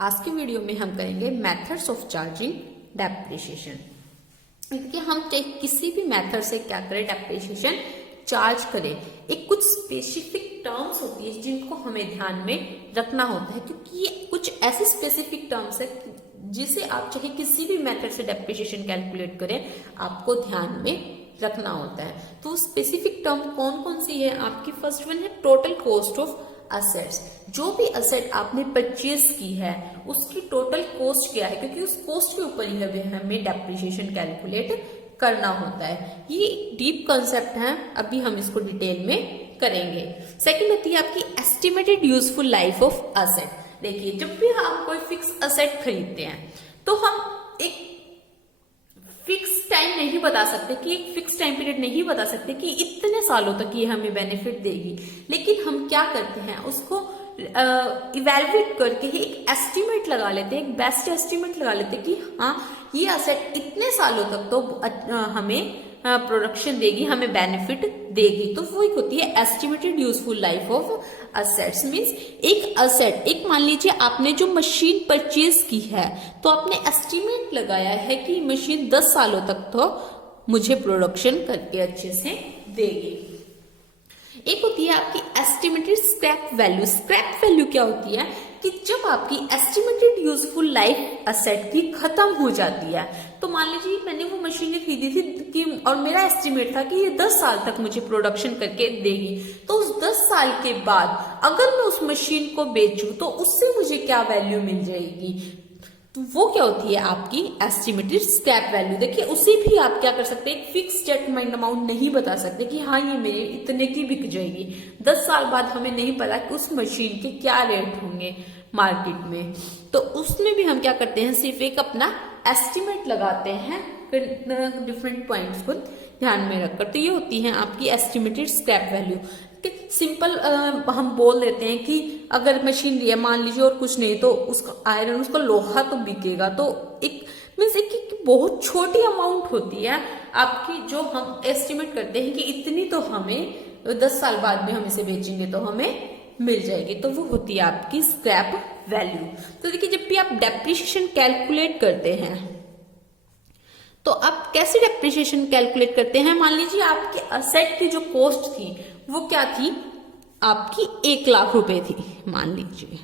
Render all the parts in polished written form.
आज की वीडियो में हम करेंगे मेथड्स ऑफ चार्जिंग डेप्रिसिएशन। देखिए हम चाहे किसी भी मेथड से क्या करें, डेप्रिसिएशन चार्ज करें, एक कुछ स्पेसिफिक टर्म्स होती है जिनको हमें ध्यान में रखना होता है, क्योंकि ये कुछ ऐसे स्पेसिफिक टर्म्स है जिसे आप चाहे किसी भी मेथड से डेप्रिसिएशन कैलकुलेट करें आपको ध्यान में रखना होता है। तो स्पेसिफिक टर्म कौन कौन सी है आपकी? फर्स्ट वन है टोटल कॉस्ट ऑफ असेट्स। जो भी असेट आपने परचेज की है उसकी टोटल कॉस्ट क्या है, क्योंकि उस कॉस्ट के ऊपर ही हमें डेप्रिसिएशन कैलकुलेट करना होता है। ये डीप कंसेप्ट है, अभी हम इसको डिटेल में करेंगे। सेकंड होती है आपकी estimated useful life of asset. देखिए जब भी हम कोई फिक्स असेट खरीदते हैं तो हम एक फिक्स टाइम नहीं बता सकते कि एक फिक्स टाइम पीरियड नहीं बता सकते कि इतने सालों तक ये हमें बेनिफिट देगी, लेकिन हम क्या करते हैं उसको इवेल्युएट करके ही एक एस्टिमेट लगा लेते हैं, एक बेस्ट एस्टिमेट लगा लेते हैं कि हाँ ये असेट इतने सालों तक तो हमें प्रोडक्शन देगी, हमें बेनिफिट देगी। तो वो एक होती है estimated useful life of assets. Means एक असेट, एक मान लीजिए आपने जो मशीन परचेज की है तो आपने एस्टिमेट लगाया है कि मशीन 10 सालों तक तो मुझे प्रोडक्शन करके अच्छे से देगी। एक होती है आपकी estimated scrap value. Scrap value क्या होती है कि जब आपकी एस्टिमेटेड यूजफुल लाइफ असेट की खत्म हो जाती है, तो मान लीजिए मैंने वो मशीनें खरीदी थी कि और मेरा एस्टिमेट था कि ये 10 साल तक मुझे प्रोडक्शन करके देगी, तो उस 10 साल के बाद अगर मैं उस मशीन को बेचूं तो उससे मुझे क्या वैल्यू मिल जाएगी, तो वो क्या होती है आपकी एस्टिमेटेड स्क्रैप वैल्यू। देखिए उसे भी आप क्या कर सकते हैं, एक फिक्स सेटलमेंट अमाउंट नहीं बता सकते कि हाँ ये मेरे इतने की बिक जाएगी। 10 साल बाद हमें नहीं पता कि उस मशीन के क्या रेट होंगे मार्केट में, तो उसमें भी हम क्या करते हैं, सिर्फ एक अपना एस्टिमेट लगाते हैं डिफरेंट पॉइंट्स को ध्यान में रखकर। तो ये होती है आपकी एस्टिमेटेड स्क्रैप वैल्यू। सिंपल हम बोल देते हैं कि अगर मशीन लिया मान लीजिए और कुछ नहीं तो उसका आयरन, उसका लोहा तो बिकेगा, तो एक मीन्स एक बहुत छोटी अमाउंट होती है आपकी जो हम एस्टिमेट करते हैं कि इतनी तो हमें 10 साल बाद में हम इसे बेचेंगे तो हमें मिल जाएगी, तो वो होती है आपकी स्क्रैप वैल्यू। तो देखिए जब भी आप डेप्रिसिएशन कैलकुलेट करते हैं तो आप कैसे डेप्रिसिएशन कैलकुलेट करते हैं? मान लीजिए आपके असेट की जो कॉस्ट थी वो क्या थी, आपकी 1 लाख रुपए थी मान लीजिए,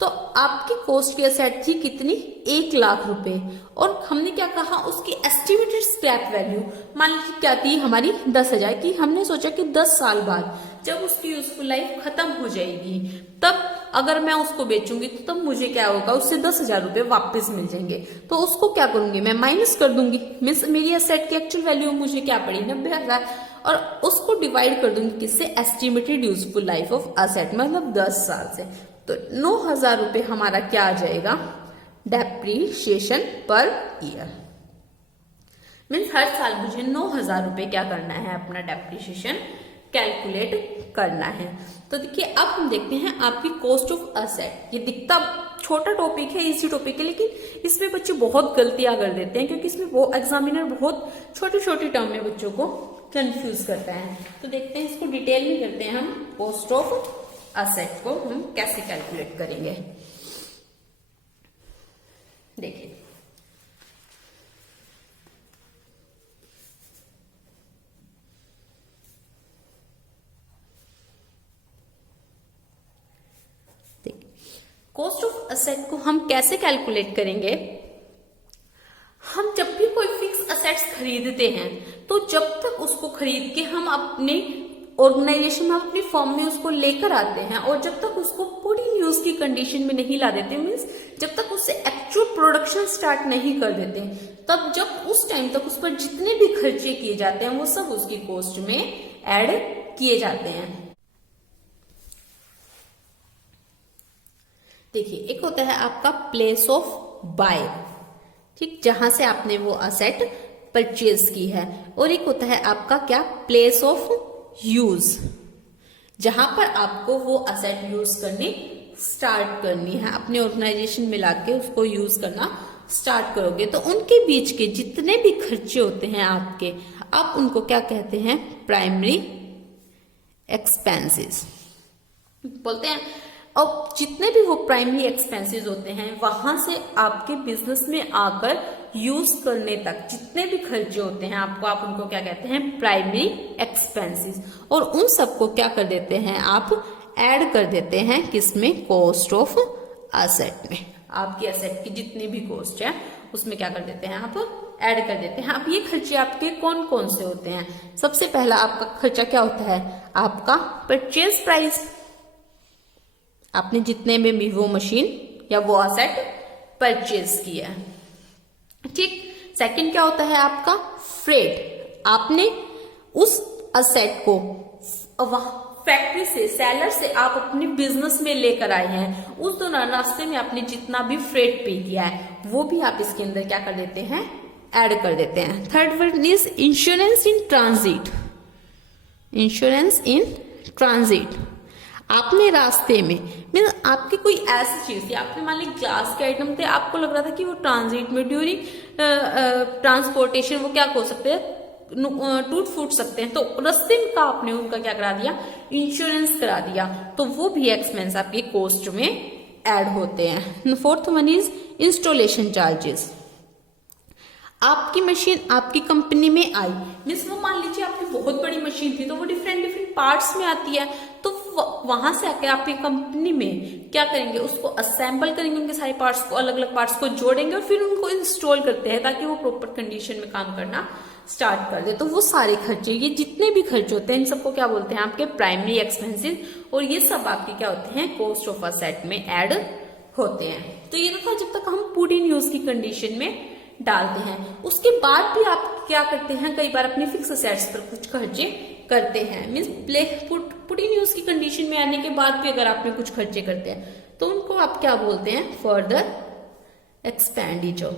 तो आपकी कॉस्ट की असेट थी कितनी, 1 लाख रुपए, और हमने क्या कहा उसकी एस्टिमेटेड स्क्रैप वैल्यू मान लीजिए क्या थी हमारी 10,000 की। हमने सोचा कि 10 साल बाद जब उसकी यूजफुल लाइफ खत्म हो जाएगी तब अगर मैं उसको बेचूंगी तो तब मुझे क्या होगा, उससे 10,000 रुपए वापस मिल जाएंगे। तो उसको क्या करूंगी, मैं माइनस कर दूंगी। मीन्स मेरी असेट की एक्चुअल वैल्यू मुझे क्या पड़ी, 90,000, और उसको डिवाइड कर दूंगी किससे, estimated useful life of asset, मतलब 10 साल से। तो 9,000 रुपए हमारा क्या आ जाएगा, डेप्रिसिएशन पर ईयर। मीन्स हर साल मुझे 9,000 रुपए क्या करना है, अपना डेप्रिसिएशन कैलकुलेट करना है। तो देखिए अब हम देखते हैं आपकी कॉस्ट ऑफ असेट। ये दिखता छोटा टॉपिक है, इजी टॉपिक है, लेकिन इसमें बच्चे बहुत गलतियां कर देते हैं, क्योंकि इसमें वो एग्जामिनर बहुत छोटी छोटी टर्म में बच्चों को कंफ्यूज करता है। तो देखते हैं इसको डिटेल में करते हैं हम, कॉस्ट ऑफ असेट को हम कैसे कैलकुलेट करेंगे। देखिए कॉस्ट ऑफ असेट को हम कैसे कैलकुलेट करेंगे। हम जब भी कोई फिक्स असेट्स खरीदते हैं तो जब तक उसको खरीद के हम अपने ऑर्गेनाइजेशन में, अपनी फर्म में उसको लेकर आते हैं और जब तक उसको पूरी यूज की कंडीशन में नहीं ला देते, मीन्स जब तक उससे एक्चुअल प्रोडक्शन स्टार्ट नहीं कर देते, तब जब उस टाइम तक उस पर जितने भी खर्चे किए जाते हैं वो सब उसकी कॉस्ट में ऐड किए जाते हैं। देखिए एक होता है आपका प्लेस ऑफ बाय, ठीक, जहां से आपने वो असेट परचेज की है, और एक होता है आपका क्या, प्लेस ऑफ यूज, जहां पर आपको वो असेट यूज करनी स्टार्ट करनी है, अपने ऑर्गेनाइजेशन में लाके उसको यूज करना स्टार्ट करोगे। तो उनके बीच के जितने भी खर्चे होते हैं आपके, आप उनको क्या कहते हैं, प्राइमरी एक्सपेंसेस बोलते हैं। अब जितने भी वो प्राइमरी एक्सपेंसेस होते हैं वहां से आपके बिजनेस में आकर यूज करने तक जितने भी खर्चे होते हैं आप उनको क्या कहते हैं, प्राइमरी एक्सपेंसेस। और उन सबको क्या कर देते हैं, आप ऐड कर देते हैं किसमें, कॉस्ट ऑफ एसेट में। आपकी एसेट की जितनी भी कॉस्ट है उसमें क्या कर देते हैं, आप ऐड कर देते हैं। अब ये खर्चे आपके कौन कौन से होते हैं? सबसे पहला आपका खर्चा क्या होता है, आपका परचेज प्राइस। आपने जितने में भी वो मशीन या वो एसेट परचेज किया है, ठीक। सेकंड क्या होता है आपका फ्रेट। आपने उस एसेट को फैक्ट्री से, सेलर से आप अपने बिजनेस में लेकर आए हैं, उस दौरान रास्ते में आपने जितना भी फ्रेट पे किया है वो भी आप इसके अंदर क्या कर देते हैं, ऐड कर देते हैं। Third one is insurance in transit. Insurance in transit, आपने रास्ते में मीन आपकी कोई ऐसी चीज थी, आपने मान ली ग्लास के आइटम थे, आपको लग रहा था कि वो ट्रांजिट में ड्यूरिंग ट्रांसपोर्टेशन वो क्या हो सकते हैं, टूट फूट सकते हैं, तो रास्ते में का आपने उनका क्या करा दिया, इंश्योरेंस करा दिया, तो वो भी एक्सपेंस आपकी कॉस्ट में ऐड होते हैं। Fourth one is installation charges. आपकी मशीन आपकी कंपनी में आई, मीन्स वो मान लीजिए आपकी बहुत बड़ी मशीन थी तो वो डिफरेंट डिफरेंट पार्ट्स में आती है, तो वहां से आकर आपकी कंपनी में क्या करेंगे, उसको असेंबल करेंगे, उनके सारे पार्ट्स को, अलग अलग पार्ट्स को जोड़ेंगे और फिर उनको इंस्टॉल करते हैं ताकि वो प्रॉपर कंडीशन में काम करना स्टार्ट कर दे। तो वो सारे खर्चे, ये जितने भी खर्चे होते हैं इन सबको क्या बोलते हैं, आपके प्राइमरी एक्सपेंसेस, और ये सब आपके क्या होते हैं, कॉस्ट ऑफ एसेट में ऐड होते हैं। तो ये था जब तक हम पुट इन यूज की कंडीशन में डालते हैं। उसके बाद भी आप क्या करते हैं, कई बार अपनी फिक्स एसेट्स पर कुछ खर्चे करते हैं, मीन्स पुट इन यूज की कंडीशन में आने के बाद भी अगर आपने कुछ खर्चे करते हैं तो उनको आप क्या बोलते हैं, फर्दर एक्सपेंडिचर।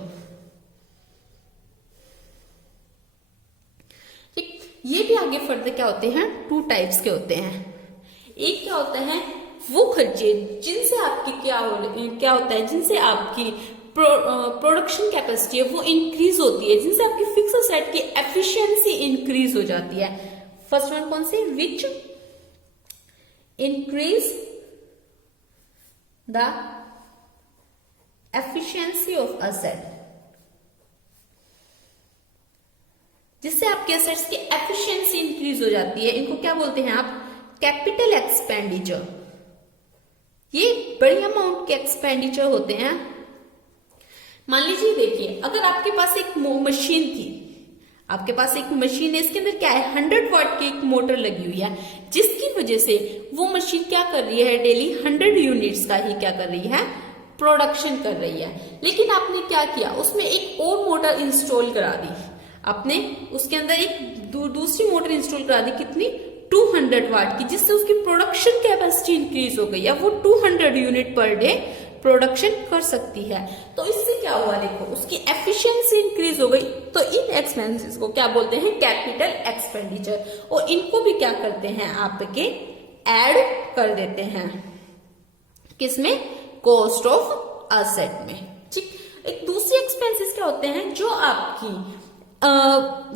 ठीक, ये भी आगे फर्दर क्या होते हैं, टू टाइप्स के होते हैं। एक क्या होता है, वो खर्चे जिनसे आपकी क्या होता है, जिनसे आपकी प्रोडक्शन कैपेसिटी है वो इंक्रीज होती है, जिनसे आपकी फिक्स एसेट की एफिशिएंसी इंक्रीज हो जाती है। फर्स्ट वन कौन सी, which increase the efficiency of asset, जिससे आपके एसेट्स की एफिशिएंसी इंक्रीज हो जाती है। इनको क्या बोलते हैं आप, कैपिटल एक्सपेंडिचर। ये बड़ी अमाउंट के एक्सपेंडिचर होते हैं। मान लीजिए, देखिए अगर आपके पास एक मशीन थी, आपके पास एक मशीन है, इसके अंदर क्या है, 100 वाट की एक मोटर लगी हुई है, जिसकी वजह से वो मशीन क्या कर रही है, डेली 100 यूनिट्स का ही क्या कर रही है, प्रोडक्शन कर रही है। लेकिन आपने क्या किया, उसमें एक और मोटर इंस्टॉल करा दी, आपने उसके अंदर एक दूसरी मोटर इंस्टॉल करा दी, कितनी, 200 वाट की, जिससे उसकी प्रोडक्शन कैपेसिटी इंक्रीज हो गई है, वो 200 यूनिट पर डे प्रोडक्शन कर सकती है। तो इससे क्या हुआ, देखो उसकी एफिशिएंसी इंक्रीज हो गई। तो इन एक्सपेंसेस को क्या बोलते हैं, कैपिटल एक्सपेंडिचर, और इनको भी क्या करते हैं, आपके ऐड कर देते हैं किसमें, कॉस्ट ऑफ एसेट में। ठीक, एक दूसरे एक्सपेंसेस क्या होते हैं, जो आपकी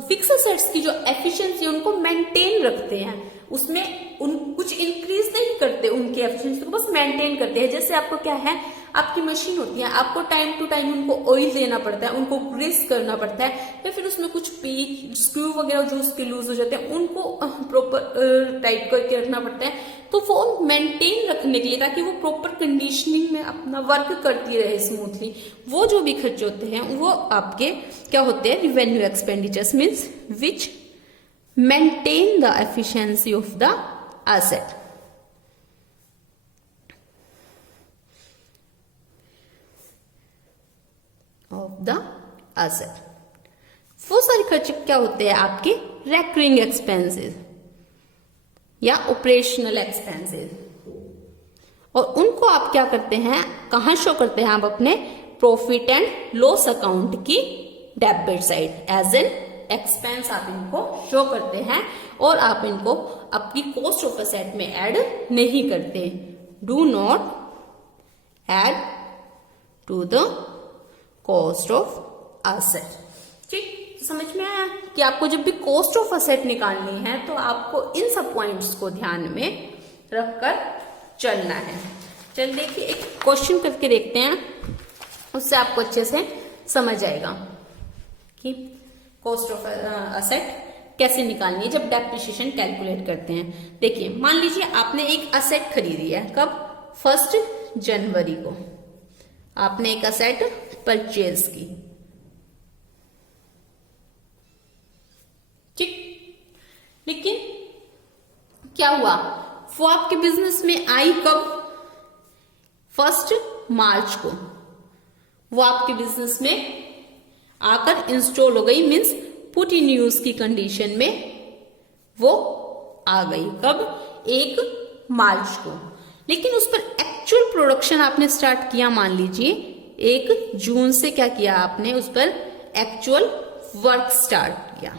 फिक्स एसेट्स की जो एफिशिएंसी उनको मेंटेन रखते हैं, उसमें कुछ इंक्रीज नहीं करते, उनकी एफिशिएंसी को बस मेंटेन करते हैं। जैसे आपको क्या है, आपकी मशीन होती है, आपको टाइम टू टाइम उनको ऑयल देना पड़ता है, उनको ग्रीस करना पड़ता है, या फिर उसमें कुछ पीक स्क्रू वगैरह जो उसके लूज हो जाते हैं उनको प्रॉपर टाइट करके रखना पड़ता है। तो वो मेंटेन रखने के लिए, ताकि वो प्रॉपर कंडीशनिंग में अपना वर्क करती रहे स्मूथली, वो जो भी खर्चे होते हैं वो आपके क्या होते हैं, revenue expenditures, means which maintain the efficiency of the asset. वो सारे खर्चे क्या होते हैं, आपके रेकरिंग एक्सपेंसेस या ऑपरेशनल एक्सपेंसेस, और उनको आप क्या करते हैं, कहां शो करते हैं, आप अपने प्रॉफिट एंड लॉस अकाउंट की debit side as an expense आप इनको शो करते हैं, और आप इनको अपनी कॉस्ट ऑफ एसेट में ऐड नहीं करते। Do not add to the cost of asset. ठीक, समझ में आया कि आपको जब भी कॉस्ट ऑफ एसेट निकालनी है तो आपको इन सब पॉइंट्स को ध्यान में रखकर चलना है। चल देखिए एक क्वेश्चन करके देखते हैं, उससे आपको अच्छे से समझ आएगा कि कॉस्ट ऑफ असेट कैसे निकालनी है जब डेप्रिसिएशन कैलकुलेट करते हैं। देखिए मान लीजिए आपने एक असेट खरीदी है, कब? 1 जनवरी को आपने एक असेट परचेज की, ठीक। लेकिन क्या हुआ, वो आपके बिजनेस में आई कब? 1 मार्च को वो आपके बिजनेस में आकर इंस्टॉल हो गई, मीन्स पुट इन यूज की कंडीशन में वो आ गई कब? 1 मार्च को। लेकिन उस पर एक्चुअल प्रोडक्शन आपने स्टार्ट किया मान लीजिए 1 जून से, क्या किया आपने? उस पर एक्चुअल वर्क स्टार्ट किया।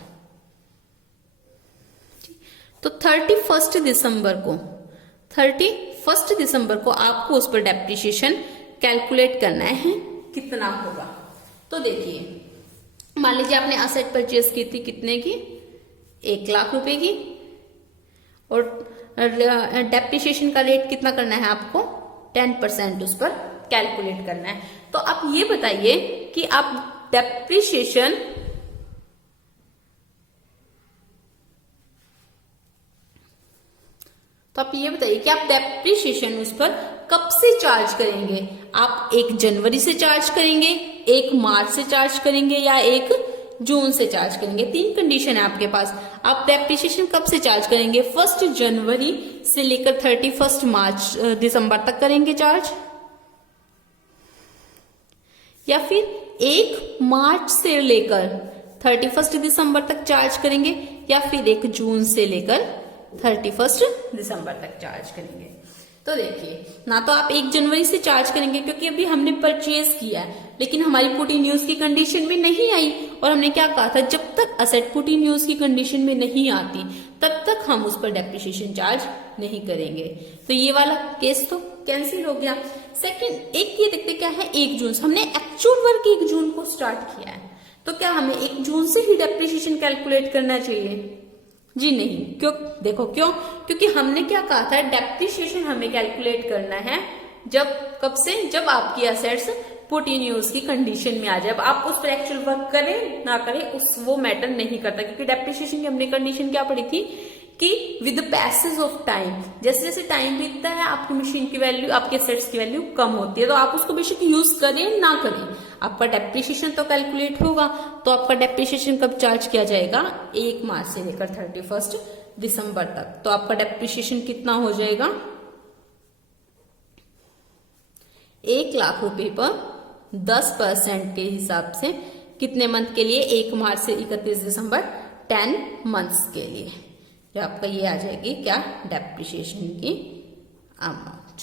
तो 31 दिसंबर को आपको उस पर डेप्रिसिएशन कैलकुलेट करना है, कितना होगा। तो देखिए मान लीजिए आपने असेट परचेज की थी, कितने की? 1 लाख रुपए की, और डेप्रिसिएशन का रेट कितना करना है आपको? 10% उस पर कैलकुलेट करना है। तो आप ये बताइए कि आप डेप्रिसिएशन उस पर कब से चार्ज करेंगे? आप 1 जनवरी से चार्ज करेंगे, 1 मार्च से चार्ज करेंगे, या 1 जून से चार्ज करेंगे? 3 कंडीशन है आपके पास। आप डेप्रिसिएशन कब से चार्ज करेंगे? 1 जनवरी से लेकर 31 दिसंबर तक करेंगे चार्ज, या फिर 1 मार्च से लेकर 31 दिसंबर तक चार्ज करेंगे, या फिर 1 जून से लेकर 31 दिसंबर तक चार्ज करेंगे। तो देखिए ना तो आप 1 जनवरी से चार्ज करेंगे क्योंकि अभी हमने परचेज किया है, लेकिन हमारी पुट इन यूज की कंडीशन में नहीं आई, और हमने क्या कहा था, जब तक असेट पुट इन यूज की कंडीशन में नहीं आती तब तक हम उस पर डेप्रिसिएशन चार्ज नहीं करेंगे। तो ये वाला केस तो कैंसिल हो गया। सेकंड, एक ये देखते क्या है, 1 जून से हमने एक्चुअल वर्क 1 जून को स्टार्ट किया है, तो क्या हमें 1 जून से ही डेप्रिसिएशन कैलकुलेट करना चाहिए? जी नहीं। क्यों? देखो क्यों, क्योंकि हमने क्या कहा था, डेप्रिसिएशन हमें कैलकुलेट करना है कब से? जब आपकी असेट्स पुट इन यूज की कंडीशन में आ जाए। अब आप उस पर एक्चुअल वर्क करें ना करें वो मैटर नहीं करता, क्योंकि डेप्रिसिएशन की हमने कंडीशन क्या पढ़ी थी कि with the passage of time, जैसे जैसे टाइम बीतता है आपकी मशीन की वैल्यू, आपके असेट्स की वैल्यू कम होती है। तो आप उसको बेशक यूज करें ना करें, आपका डेप्रिसिएशन तो कैलकुलेट होगा। तो आपका डेप्रिसिएशन कब चार्ज किया जाएगा? 1 मार्च से लेकर 31 दिसंबर तक। तो आपका डेप्रिसिएशन कितना हो जाएगा? 1 लाख रुपए पर 10% के हिसाब से कितने मंथ के लिए? 1 मार्च से 31 दिसंबर, 10 मंथ्स के लिए। जो आपका ये आ जाएगी क्या? डेप्रिसिएशन की अमाउंट।